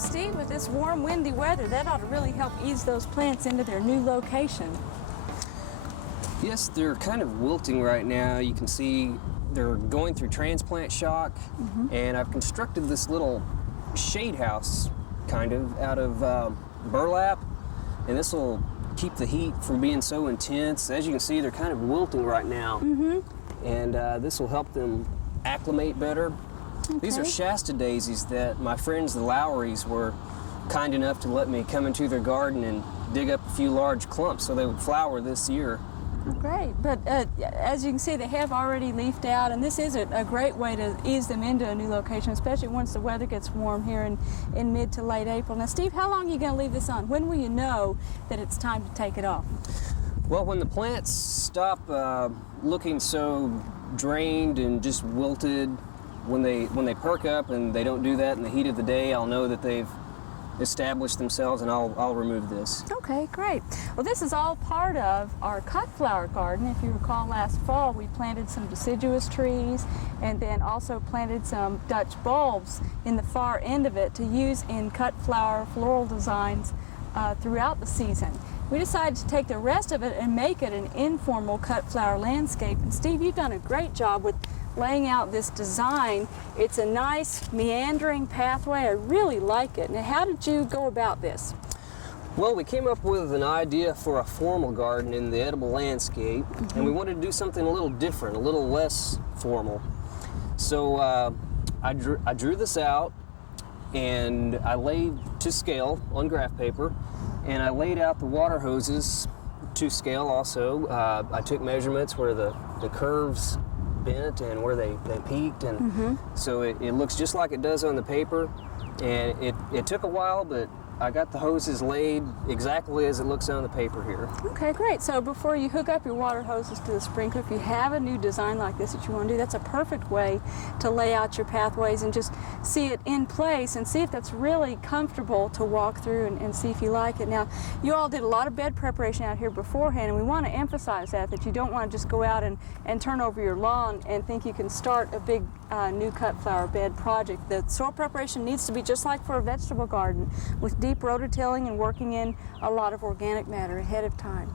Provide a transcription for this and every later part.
Steve, with this warm, windy weather, that ought to really help ease those plants into their new location. Yes, they're kind of wilting right now. You can see they're going through transplant shock, and I've constructed this little shade house kind of out of burlap, and this will keep the heat from being so intense. As you can see, they're kind of wilting right now, and this will help them acclimate better. These are Shasta daisies that my friends the Lowrys were kind enough to let me come into their garden and dig up a few large clumps so they would flower this year. Great, but as you can see, they have already leafed out, and this is a great way to ease them into a new location, especially once the weather gets warm here in mid to late April. Now, Steve, how long are you going to leave this on? When will you know that it's time to take it off? Well, when the plants stop looking so drained and just wilted, when they perk up and they don't do that in the heat of the day, I'll know that they've established themselves, and I'll remove this. Okay, great. Well, this is all part of our cut flower garden. If you recall, last fall we planted some deciduous trees and then also planted some Dutch bulbs in the far end of it to use in cut flower floral designs throughout the season. We decided to take the rest of it and make it an informal cut flower landscape. And Steve, you've done a great job with laying out this design. It's a nice meandering pathway. I really like it. Now, how did you go about this? Well, we came up with an idea for a formal garden in the edible landscape, and we wanted to do something a little different, a little less formal. So I drew this out, and I laid to scale on graph paper, and I laid out the water hoses to scale also. I took measurements where the curves bent and where they peaked, and so it looks just like it does on the paper. And it took a while, but I got the hoses laid exactly as it looks on the paper here. Okay, great. So before you hook up your water hoses to the sprinkler, if you have a new design like this that you want to do, that's a perfect way to lay out your pathways and just see it in place and see if that's really comfortable to walk through and see if you like it. Now, you all did a lot of bed preparation out here beforehand, and we want to emphasize that you don't want to just go out and turn over your lawn and think you can start a big new cut flower bed project. The soil preparation needs to be just like for a vegetable garden, with deep rototilling and working in a lot of organic matter ahead of time.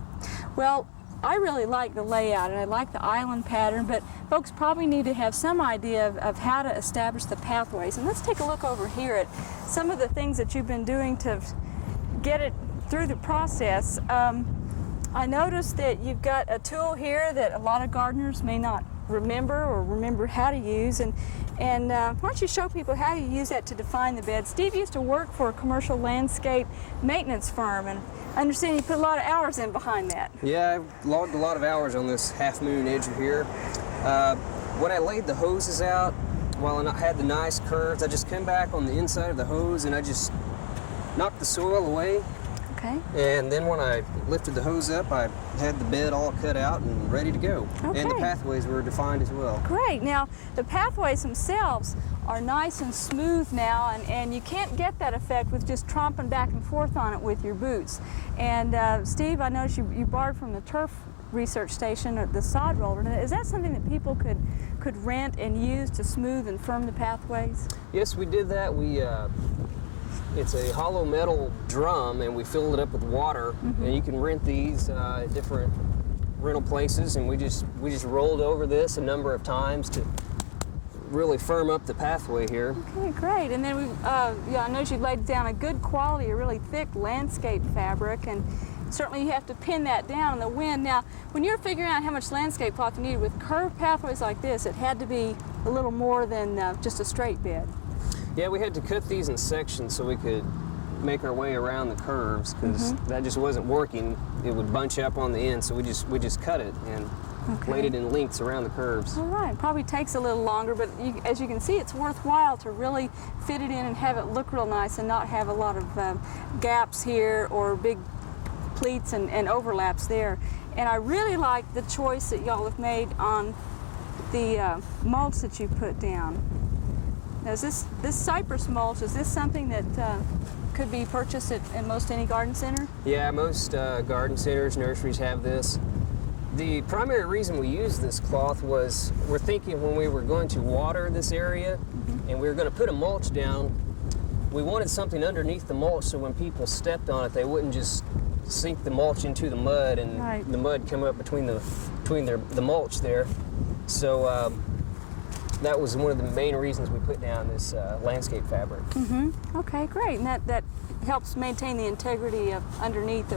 Well, I really like the layout and I like the island pattern, but folks probably need to have some idea of how to establish the pathways. And let's take a look over here at some of the things that you've been doing to get it through the process. I noticed that you've got a tool here that a lot of gardeners may not remember how to use, and why don't you show people how you use that to define the bed? Steve used to work for a commercial landscape maintenance firm, and I understand you put a lot of hours in behind that. Yeah, I've logged a lot of hours on this half-moon edge here. When I laid the hoses out, while I had the nice curves, I just came back on the inside of the hose and I just knocked the soil away. Okay. And then when I lifted the hose up, I had the bed all cut out and ready to go. Okay. And the pathways were defined as well. Great. Now, the pathways themselves are nice and smooth now, and you can't get that effect with just tromping back and forth on it with your boots. And Steve, I noticed you borrowed from the turf research station or the sod roller. Is that something that people could rent and use to smooth and firm the pathways? Yes, we did that. It's a hollow metal drum, and we filled it up with water, and you can rent these at different rental places, and we just rolled over this a number of times to really firm up the pathway here. Okay, great. And then I noticed you laid down a good quality, a really thick landscape fabric, and certainly you have to pin that down in the wind. Now, when you're figuring out how much landscape cloth you needed with curved pathways like this, it had to be a little more than just a straight bed. Yeah, we had to cut these in sections so we could make our way around the curves, because that just wasn't working. It would bunch up on the end, so we just cut it and laid it in lengths around the curves. All right, probably takes a little longer, but as you can see, it's worthwhile to really fit it in and have it look real nice and not have a lot of gaps here or big pleats and overlaps there. And I really like the choice that y'all have made on the mulch that you put down. Now, is this cypress mulch, is this something that could be purchased at most any garden center? Yeah, most garden centers, nurseries have this. The primary reason we use this cloth was we're thinking when we were going to water this area and we were going to put a mulch down, we wanted something underneath the mulch so when people stepped on it, they wouldn't just sink the mulch into the mud and Right. the mud come up between the mulch there. So that was one of the main reasons we put down this landscape fabric. Okay, great. And that helps maintain the integrity of underneath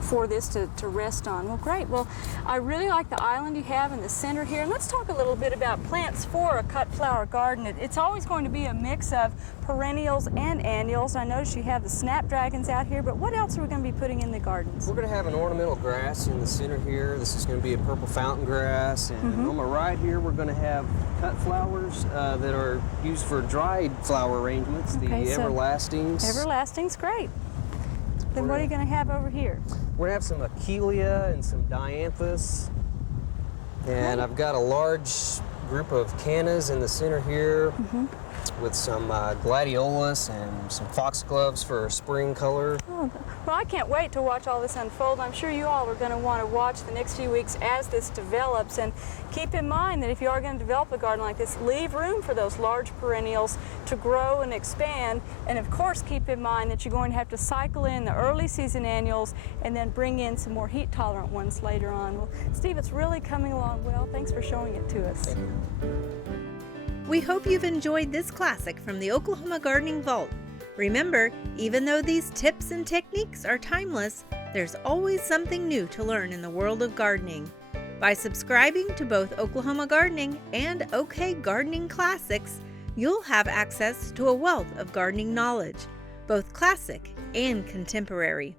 for this to rest on. Well, great. Well, I really like the island you have in the center here. And let's talk a little bit about plants for a cut flower garden. It's always going to be a mix of perennials and annuals. I notice you have the snapdragons out here, but what else are we going to be putting in the gardens? We're going to have an ornamental grass in the center here. This is going to be a purple fountain grass. And on my right here, we're going to have cut flowers that are used for dried flower arrangements, Okay, the so everlastings. Everlasting's great. Then what are you going to have over here? We're going to have some achillea and some dianthus. And I've got a large group of cannas in the center here with some gladiolus and some foxgloves for spring color. Oh, well, I can't wait to watch all this unfold. I'm sure you all are going to want to watch the next few weeks as this develops. And keep in mind that if you are going to develop a garden like this, leave room for those large perennials to grow and expand. And of course, keep in mind that you're going to have to cycle in the early season annuals and then bring in some more heat tolerant ones later on. Well, Steve, it's really coming along well. Thanks for showing it to us. We hope you've enjoyed this classic from the Oklahoma Gardening Vault. Remember, even though these tips and techniques are timeless, there's always something new to learn in the world of gardening. By subscribing to both Oklahoma Gardening and OK Gardening Classics, you'll have access to a wealth of gardening knowledge, both classic and contemporary.